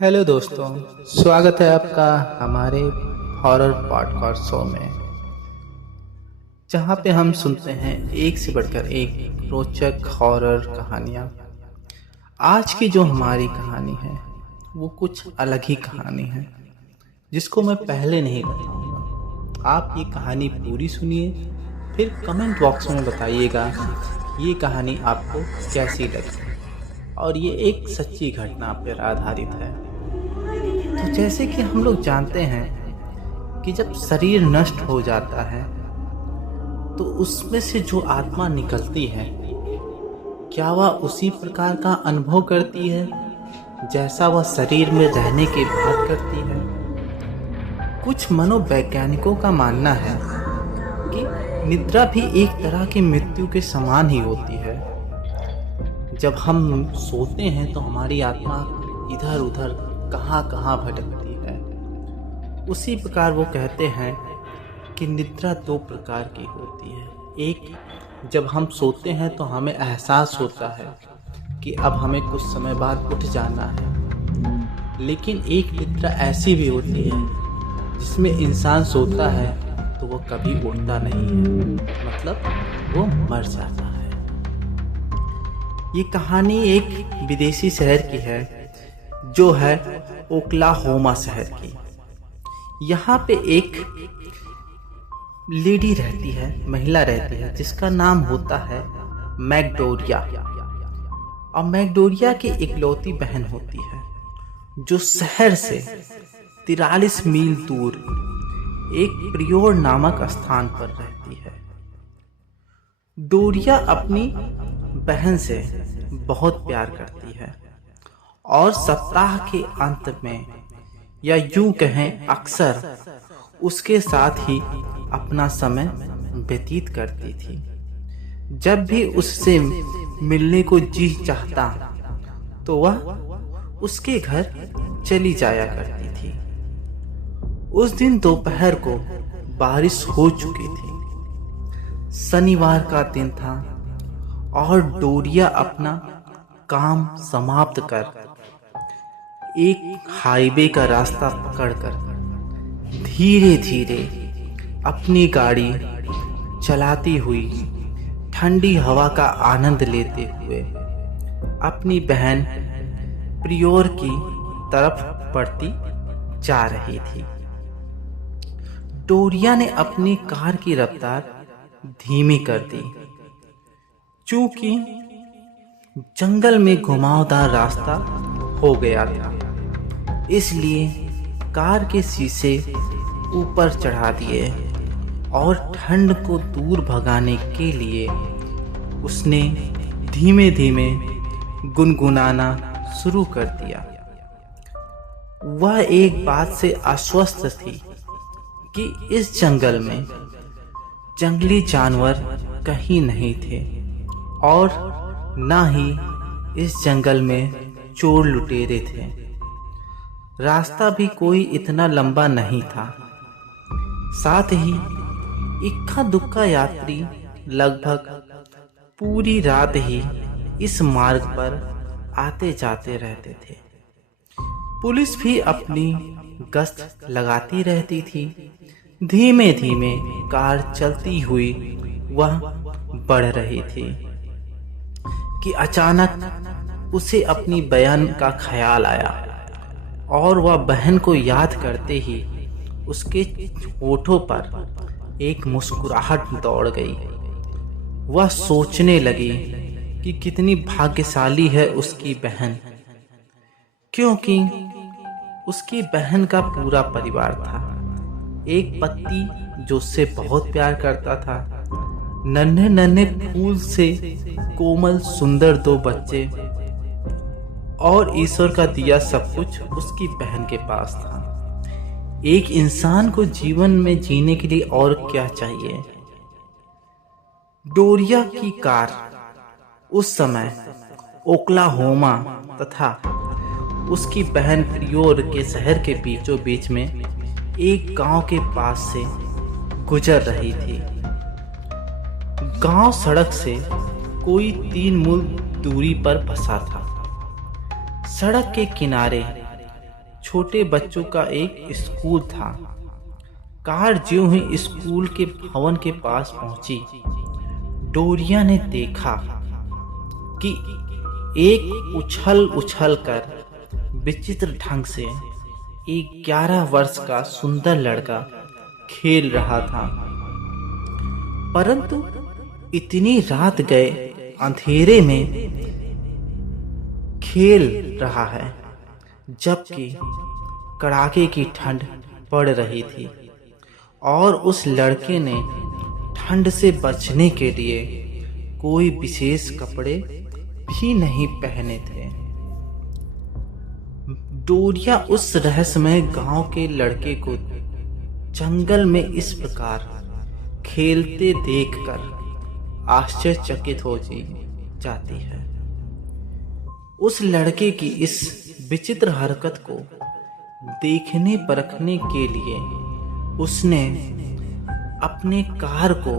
Hello दोस्तों, स्वागत है आपका हमारे हॉरर पॉडकास्ट शो में, जहाँ पे हम सुनते हैं एक से बढ़कर एक रोचक हॉरर कहानियाँ। आज की जो हमारी कहानी है वो कुछ अलग ही कहानी है, जिसको मैं पहले नहीं बताऊंगा। आप ये कहानी पूरी सुनिए, फिर कमेंट बॉक्स में बताइएगा ये कहानी आपको कैसी लगी। और ये एक सच्ची घटना पर आधारित है। तो जैसे कि हम लोग जानते हैं कि जब शरीर नष्ट हो जाता है तो उसमें से जो आत्मा निकलती है, क्या वह उसी प्रकार का अनुभव करती है जैसा वह शरीर में रहने के बाद करती है? कुछ मनोवैज्ञानिकों का मानना है कि निद्रा भी एक तरह की मृत्यु के समान ही होती है। जब हम सोते हैं तो हमारी आत्मा इधर उधर कहाँ कहाँ भटकती है। उसी प्रकार वो कहते हैं कि निद्रा दो प्रकार की होती है। एक, जब हम सोते हैं तो हमें एहसास होता है कि अब हमें कुछ समय बाद उठ जाना है। लेकिन एक निद्रा ऐसी भी होती है जिसमें इंसान सोता है तो वो कभी उठता नहीं है, मतलब वो मर जाता है। ये कहानी एक विदेशी शहर की है, जो है ओक्लाहोमा शहर की। यहाँ पे एक लेडी रहती है, महिला रहती है, जिसका नाम होता है मैकडोरिया। और मैकडोरिया की इकलौती बहन होती है, जो शहर से 43 मील दूर एक प्रियोर नामक स्थान पर रहती है। डोरिया अपनी बहन से बहुत प्यार करती है और सप्ताह के अंत में, या यूं कहें अक्सर, उसके साथ ही अपना समय व्यतीत करती थी। जब भी उससे मिलने को जी चाहता तो वह उसके घर चली जाया करती थी। उस दिन दोपहर को बारिश हो चुकी थी। शनिवार का दिन था और डोरिया अपना काम समाप्त कर एक हाईवे का रास्ता पकड़कर धीरे धीरे अपनी गाड़ी चलाती हुई ठंडी हवा का आनंद लेते हुए अपनी बहन प्रियोर की तरफ बढ़ती जा रही थी। डोरिया ने अपनी कार की रफ्तार धीमी कर दी। चूंकि जंगल में घुमावदार रास्ता हो गया था, इसलिए कार के शीशे ऊपर चढ़ा दिए और ठंड को दूर भगाने के लिए उसने धीमे धीमे गुनगुनाना शुरू कर दिया। वह एक बात से आश्वस्त थी कि इस जंगल में जंगली जानवर कहीं नहीं थे और ना ही इस जंगल में चोर लुटेरे थे। रास्ता भी कोई इतना लंबा नहीं था। साथ ही इक्का दुक्का यात्री लगभग पूरी रात ही इस मार्ग पर आते जाते रहते थे। पुलिस भी अपनी गश्त लगाती रहती थी। धीमे धीमे कार चलती हुई वह बढ़ रही थी कि अचानक उसे अपनी बहन का ख्याल आया और वह बहन को याद करते ही उसके होठों पर एक मुस्कुराहट दौड़ गई। वह सोचने लगी कि कितनी भाग्यशाली है उसकी बहन, क्योंकि उसकी बहन का पूरा परिवार था। एक पति जो उससे बहुत प्यार करता था, नन्हे नन्हे फूल से कोमल सुंदर 2 बच्चे, और ईश्वर का दिया सब कुछ उसकी बहन के पास था। एक इंसान को जीवन में जीने के लिए और क्या चाहिए। डोरिया की कार उस समय ओक्लाहोमा तथा उसकी बहन प्रियोर के शहर के बीचों बीच में एक गांव के पास से गुजर रही थी। गांव सड़क से कोई 3 मील दूरी पर बसा था। सड़क के किनारे छोटे बच्चों का एक स्कूल था। कार ज्यों ही स्कूल के भवन के पास पहुंची, डोरिया ने देखा कि एक उछल उछल कर विचित्र ढंग से एक 11 वर्ष का सुंदर लड़का खेल रहा था। परंतु इतनी रात गए अंधेरे में खेल रहा है, जबकि कड़ाके की ठंड पड़ रही थी और उस लड़के ने ठंड से बचने के लिए कोई विशेष कपड़े भी नहीं पहने थे। डोरिया उस रहस्यमय गांव के लड़के को जंगल में इस प्रकार खेलते देखकर आश्चर्यचकित हो जाती है। उस लड़के की इस विचित्र हरकत को देखने परखने के लिए उसने अपने कार को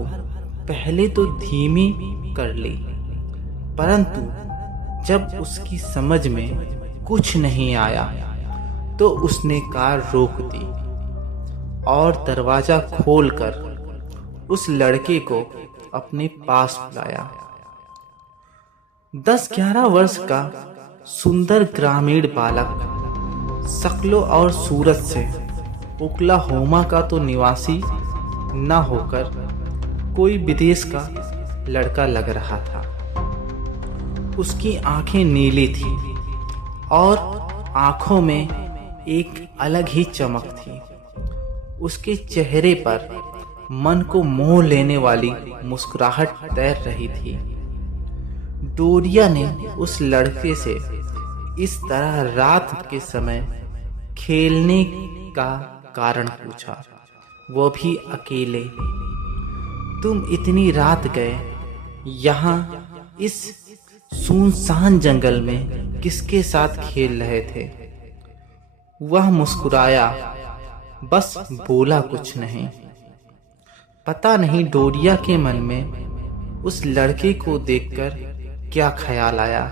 पहले तो धीमी कर ली, परंतु जब उसकी समझ में कुछ नहीं आया तो उसने कार रोक दी और दरवाजा खोलकर उस लड़के को अपने पास बुलाया। 10-11 वर्ष का सुंदर ग्रामीण बालक, शक्ल और सूरत से ओक्लाहोमा का तो निवासी न होकर कोई विदेश का लड़का लग रहा था। उसकी आंखें नीली थी और आंखों में एक अलग ही चमक थी। उसके चेहरे पर मन को मोह लेने वाली मुस्कुराहट तैर रही थी। डोरिया ने उस लड़के से इस तरह रात के समय खेलने का कारण पूछा, वो भी अकेले। तुम इतनी रात गए यहाँ इस सुनसान जंगल में किसके साथ खेल रहे थे? वह मुस्कुराया, बस बोला कुछ नहीं। पता नहीं डोरिया के मन में उस लड़के को देखकर क्या ख्याल आया।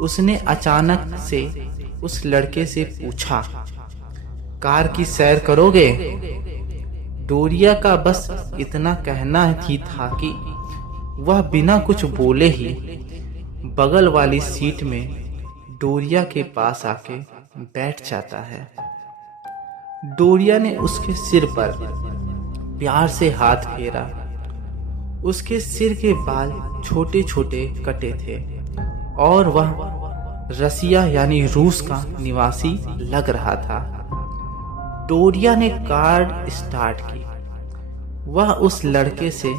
उसने अचानक से उस लड़के से पूछा, कार की सैर करोगे? डोरिया का बस इतना कहना ही था कि वह बिना कुछ बोले ही बगल वाली सीट में डोरिया के पास आके बैठ जाता है। डोरिया ने उसके सिर पर प्यार से हाथ फेरा। उसके सिर के बाल छोटे छोटे कटे थे और वह रसिया यानी रूस का निवासी लग रहा था। डोरिया ने कार स्टार्ट की। वह उस लड़के से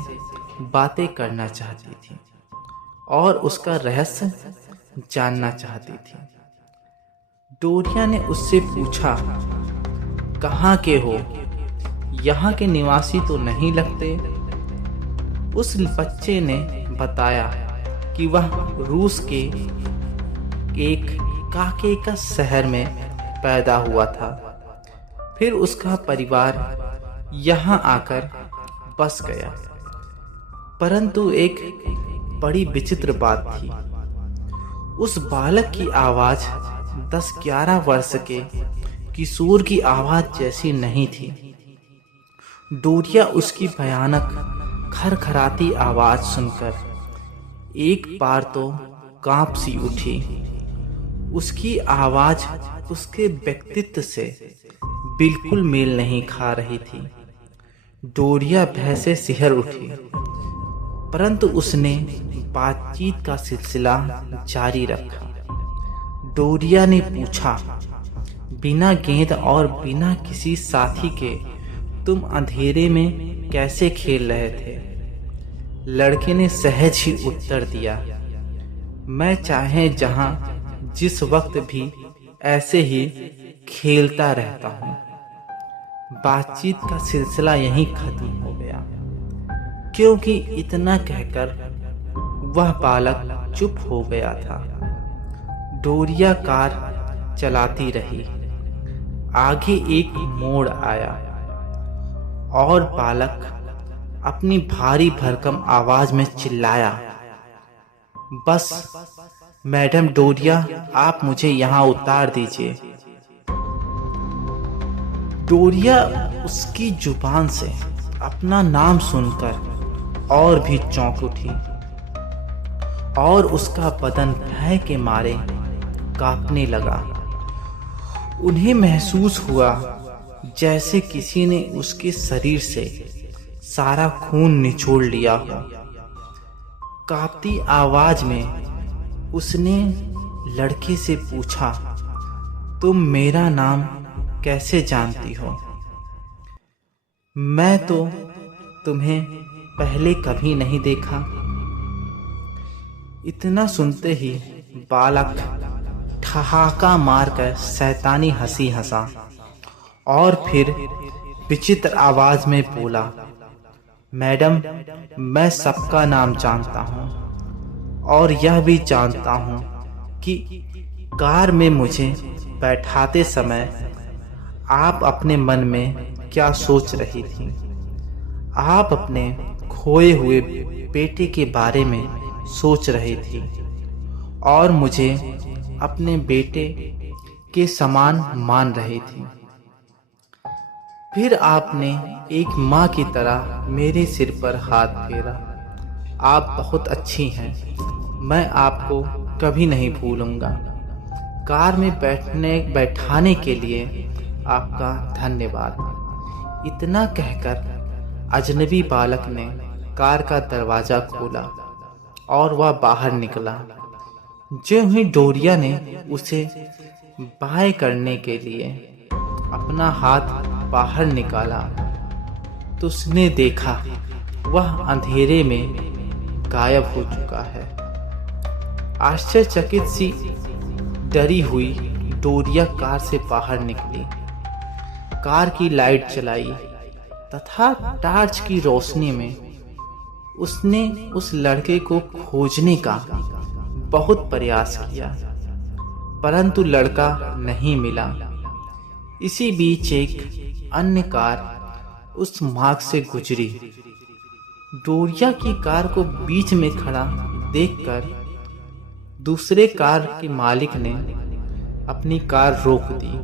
बातें करना चाहती थी और उसका रहस्य जानना चाहती थी। डोरिया ने उससे पूछा, कहाँ के हो? यहाँ के निवासी तो नहीं लगते। उस बच्चे ने बताया कि वह रूस के एक काके का शहर में पैदा हुआ था। फिर उसका परिवार यहाँ आकर बस गया। परंतु एक बड़ी विचित्र बात थी। उस बालक की आवाज 10-11 वर्ष के किशोर की आवाज जैसी नहीं थी। डोरिया उसकी भयानक खरखराती आवाज सुनकर एक बार तो कांप सी उठी। उसकी आवाज उसके व्यक्तित्व से बिल्कुल मेल नहीं खा रही थी। डोरिया भय से सिहर उठी, परंतु उसने बातचीत का सिलसिला जारी रखा। डोरिया ने पूछा, बिना गेंद और बिना किसी साथी के तुम अंधेरे में कैसे खेल रहे थे? लड़के ने सहज ही उत्तर दिया, मैं चाहे जहां जिस वक्त भी ऐसे ही खेलता रहता हूं। बातचीत का सिलसिला यहीं खत्म हो गया, क्योंकि इतना कहकर वह बालक चुप हो गया था। डोरिया कार चलाती रही। आगे एक मोड़ आया और बालक अपनी भारी भरकम आवाज में चिल्लाया, बस मैडम डोरिया, आप मुझे यहाँ उतार दीजिए। डोरिया उसकी जुबान से अपना नाम सुनकर और भी चौंक उठी और उसका बदन भय के मारे कांपने लगा। उन्हें महसूस हुआ जैसे किसी ने उसके शरीर से सारा खून निचोड़ लिया हो। कांपती आवाज में उसने लड़के से पूछा, तुम मेरा नाम कैसे जानती हो? मैं तो तुम्हें पहले कभी नहीं देखा। इतना सुनते ही बालक ठहाका मारकर शैतानी हंसी हंसा और फिर विचित्र आवाज में बोला, मैडम, मैं सबका नाम जानता हूँ और यह भी जानता हूँ कि कार में मुझे बैठाते समय आप अपने मन में क्या सोच रही थी। आप अपने खोए हुए बेटे के बारे में सोच रही थी और मुझे अपने बेटे के समान मान रही थी। फिर आपने एक माँ की तरह मेरे सिर पर हाथ फेरा। आप बहुत अच्छी हैं, मैं आपको कभी नहीं भूलूंगा। कार में बैठाने के लिए आपका धन्यवाद। इतना कहकर अजनबी बालक ने कार का दरवाजा खोला और वह बाहर निकला। जो ही डोरिया ने उसे बाय करने के लिए अपना हाथ बाहर निकाला तो उसने देखा वह अंधेरे में गायब हो चुका है। आश्चर्यचकित सी डरी हुई डोरिया कार से बाहर निकली, कार की लाइट जलाई तथा टार्च की रोशनी में उसने उस लड़के को खोजने का बहुत प्रयास किया, परंतु लड़का नहीं मिला। इसी बीच एक अन्य कार उस मार्ग से गुजरी। डोरिया की कार को बीच में खड़ा देखकर दूसरे कार के मालिक ने अपनी कार रोक दी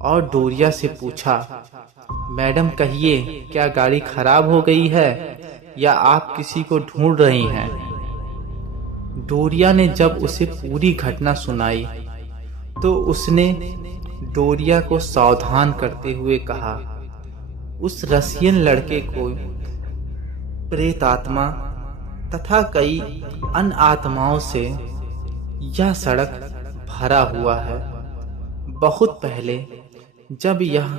और डोरिया से पूछा, मैडम कहिए, क्या गाड़ी खराब हो गई है या आप किसी को ढूंढ रही हैं? डोरिया ने जब उसे पूरी घटना सुनाई तो उसने डोरिया को सावधान करते हुए कहा, उस रसियन लड़के को प्रेत आत्मा तथा कई अन्य आत्माओं से यह सड़क भरा हुआ है। बहुत पहले जब यह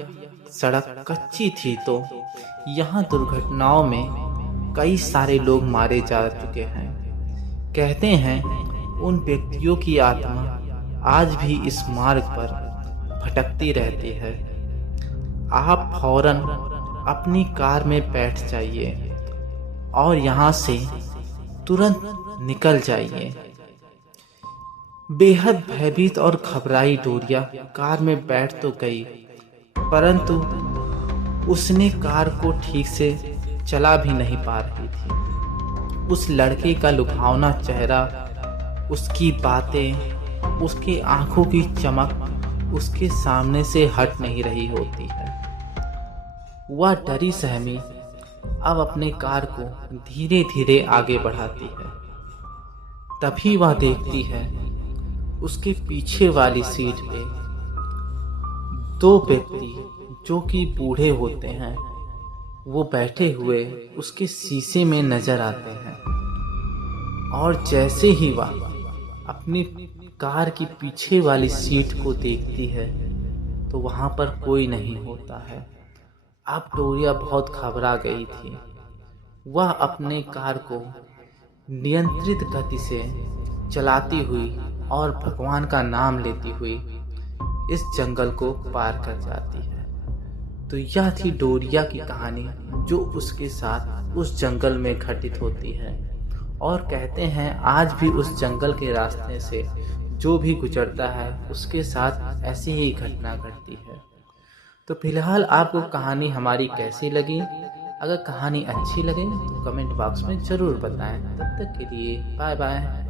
सड़क कच्ची थी तो यहाँ दुर्घटनाओं में कई सारे लोग मारे जा चुके हैं। कहते हैं उन व्यक्तियों की आत्मा आज भी इस मार्ग पर भटकती रहती है। आप फौरन अपनी कार में बैठ जाइए और यहाँ से तुरंत निकल जाइए। बेहद भयभीत और घबराई डोरिया कार में बैठ तो गई, परंतु उसने कार को ठीक से चला भी नहीं पा रही थी। उस लड़के का लुभावना चेहरा, उसकी बातें, उसकी आंखों की चमक उसके सामने से हट नहीं रही होती है। वह डरी सहमी अब अपने कार को धीरे धीरे आगे बढ़ाती है। तभी वह देखती है उसके पीछे वाली सीट पे दो व्यक्ति जो कि बूढ़े होते हैं वो बैठे हुए उसके शीशे में नजर आते हैं। और जैसे ही वह अपनी कार की पीछे वाली सीट को देखती है तो वहां पर कोई नहीं होता है। अब डोरिया बहुत घबरा गई थी। वह अपने कार को नियंत्रित गति से चलाती हुई और भगवान का नाम लेती हुई इस जंगल को पार कर जाती है। तो यह थी डोरिया की कहानी जो उसके साथ उस जंगल में घटित होती है। और कहते हैं आज भी उस जंगल के रास्ते से जो भी गुजरता है उसके साथ ऐसी ही घटना घटती है। तो फिलहाल आपको कहानी हमारी कैसी लगी? अगर कहानी अच्छी लगे तो कमेंट बॉक्स में ज़रूर बताएं। तब तक के लिए बाय बाय।